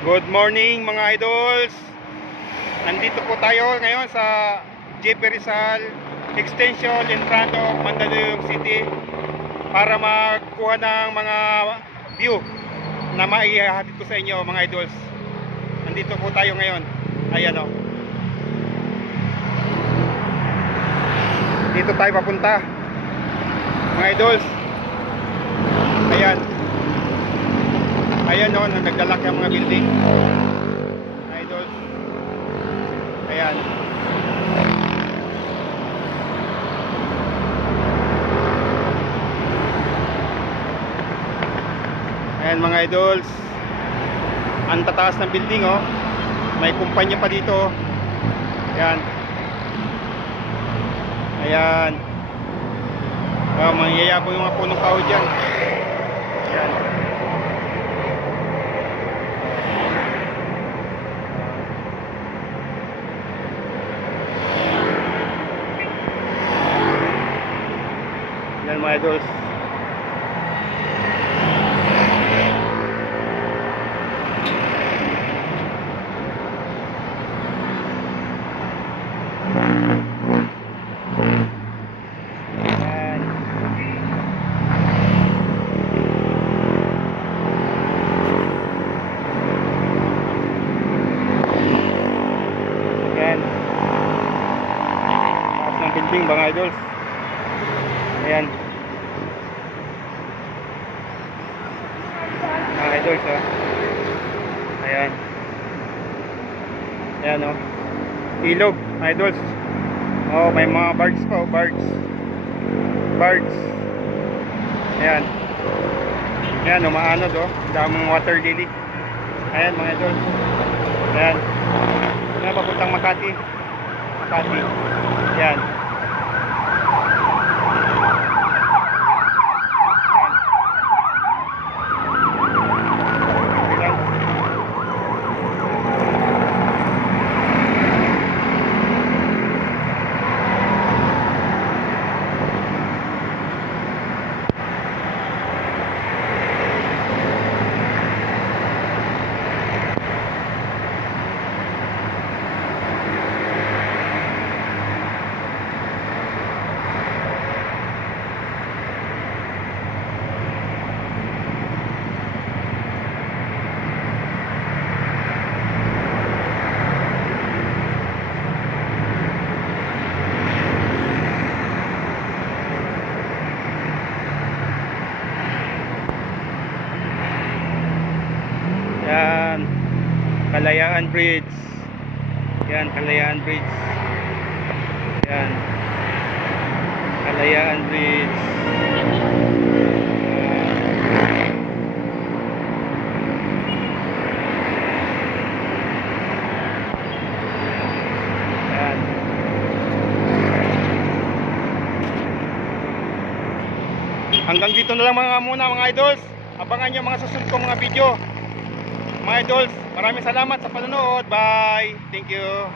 Good morning mga idols. Nandito po tayo ngayon sa JP Rizal Extension in front of Mandaluyong City para magkuha ng mga view na maihahatid ko sa inyo mga idols. Nandito po tayo ngayon. Ayan o. Dito tayo papunta mga idols. Ayan. Ayan o, nagdalak yung mga building. Idol. Ayan. Ayan mga idols. Ang tataas ng building o. May kumpanya pa dito. Ayan. Ayan. Mangyayabong yung mga punong kahoy dyan. Ayan. Yan mga idols. Yan. Yan. Taas ng building mga idols. Ayan. Mga idols ha. Ayan. Ayan o. Ilog mga idols. Oh, may mga birds pa o. Birds. Birds. Ayan. Ayan o, maanod o. Daming water lily. Ayan mga idols. Ayan. Ayan, papuntang Makati. Makati. Ayan. Yan, Kalayaan Bridge. Yan, Kalayaan Bridge. Yan, Kalayaan Bridge. Yan. Hanggang dito na lang mga idols. Abangan nyo mga susunod kong mga video. Mga idols, maraming salamat sa panonood. Bye. Thank you.